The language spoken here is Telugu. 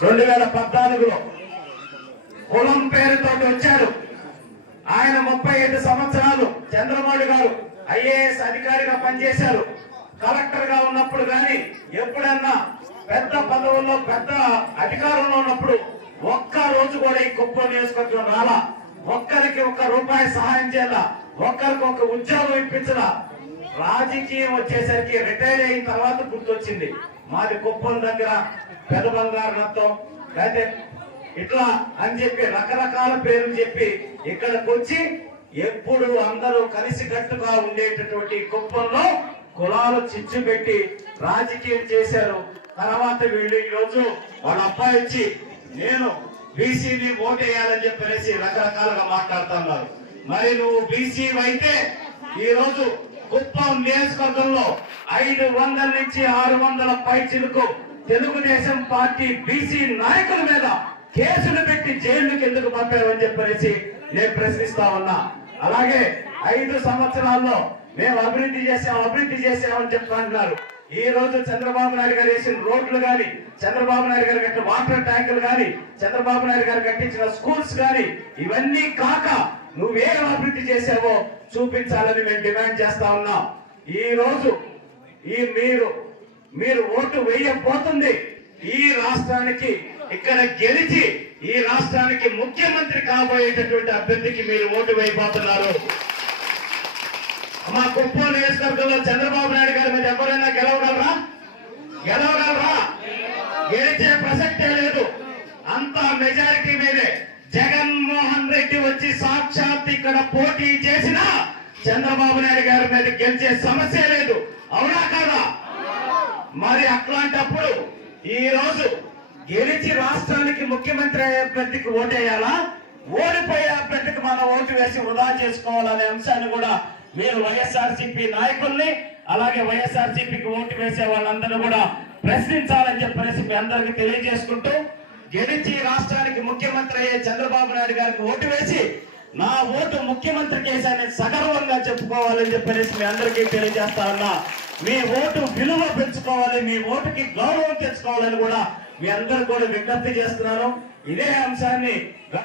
2014లో కులం పేరుతో వచ్చాడు. ఆయన 35 సంవత్సరాలు చంద్రబాబు గారు ఐఏఎస్ అధికారిగా పనిచేశారు. కలెక్టర్ గా ఉన్నప్పుడు కానీ ఎప్పుడన్నా పెద్ద పదవుల్లో పెద్ద అధికారంలో ఉన్నప్పుడు ఒక్క రోజు కూడా ఈ కుప్పం నియోజకవర్గం రాలా. ఒక్కరికి ₹1 సహాయం చేయాలా, ఒక్కరికి ఒక ఉద్యోగం ఇప్పించలా. రాజకీయం వచ్చేసరికి రిటైర్ అయిన తర్వాత గుర్తొచ్చింది మాది కుప్పం దగ్గర పెద్ద బంగారుతో అయితే ఇట్లా అని చెప్పి రకరకాల పేర్లు చెప్పి ఇక్కడికి వచ్చి ఎప్పుడు అందరూ కలిసికట్టుగా ఉండేటటువంటి కుప్పంలో కులాలు చిచ్చు పెట్టి రాజకీయం చేశారు. తర్వాత వీళ్ళు ఈ రోజు వాళ్ళ అబ్బాయి వచ్చి నేను బీసీని ఓటేయాలని చెప్పేసి రకరకాలుగా మాట్లాడుతున్నారు. మరి నువ్వు బీసీ అయితే ఈ రోజు కుప్పం నియోజకవర్గంలో 500 నుంచి 600 పైచిలకు తెలుగుదేశం పార్టీ బీసీ నాయకుల మీద కేసులు పెట్టి జైలుకి ఎందుకు పంపారు అని చెప్పేసి నేను ప్రశ్నిస్తా ఉన్నా. అలాగే 5 సంవత్సరాల్లో మేము అభివృద్ధి చేసామని చెప్తున్నారు. ఈ రోజు చంద్రబాబు నాయుడు గారు వేసిన రోడ్లు గాని, చంద్రబాబు నాయుడు గారు కట్టిన వాటర్ ట్యాంకులు గాని, చంద్రబాబు నాయుడు గారు కట్టించిన స్కూల్స్ గాని, ఇవన్నీ కాక నువ్వేం అభివృద్ధి చేసావో చూపించాలని మేము డిమాండ్ చేస్తా ఉన్నాం. ఈ రోజు మీరు ఓటు వేయబోతుంది ఈ రాష్ట్రానికి, ఇక్కడ గెలిచి ఈ రాష్ట్రానికి ముఖ్యమంత్రి కాబోయేటటువంటి అభ్యర్థికి మీరు ఓటు వేయబోతున్నారు. మా కుప్పం నియోజకవర్గంలో చంద్రబాబు నాయుడు గారి మీద ఎవరైనా గెలవగలరా? గెలిచే ప్రసక్తే లేదు. అంత మెజారిటీ మీదే జగన్మోహన్ రెడ్డి వచ్చి సాక్షాత్ ఇక్కడ పోటీ చేసినా చంద్రబాబు నాయుడు గారి మీద గెలిచే సమస్య లేదు. అవునా కాదా? మరి అట్లాంటప్పుడు ఈ రోజు గెలిచి రాష్ట్రానికి ముఖ్యమంత్రి అయ్యే అభ్యర్థికి ఓటేయాలా, ఓడిపోయే అభ్యర్థికి మనం ఓటు వేసి వృధా చేసుకోవాలనే అంశాన్ని కూడా మీరు వైఎస్ఆర్సీపీ నాయకుల్ని అలాగే వైఎస్ఆర్సీపీకి ఓటు వేసే వాళ్ళందరూ కూడా ప్రశ్నించాలని చెప్పేసి మీ అందరికీ తెలియజేసుకుంటూ, గెలిచి రాష్ట్రానికి ముఖ్యమంత్రి అయ్యే చంద్రబాబు నాయుడు గారికి ఓటు వేసి నా ఓటు ముఖ్యమంత్రి కేసాన్ని సగర్వంగా చెప్పుకోవాలని చెప్పేసి మీ అందరికీ తెలియజేస్తా ఉన్నా. మీ ఓటు విలువ పెంచుకోవాలి, మీ ఓటుకి గౌరవం తెచ్చుకోవాలని కూడా మీ అందరూ కూడా విజ్ఞప్తి చేస్తున్నాను. ఇదే అంశాన్ని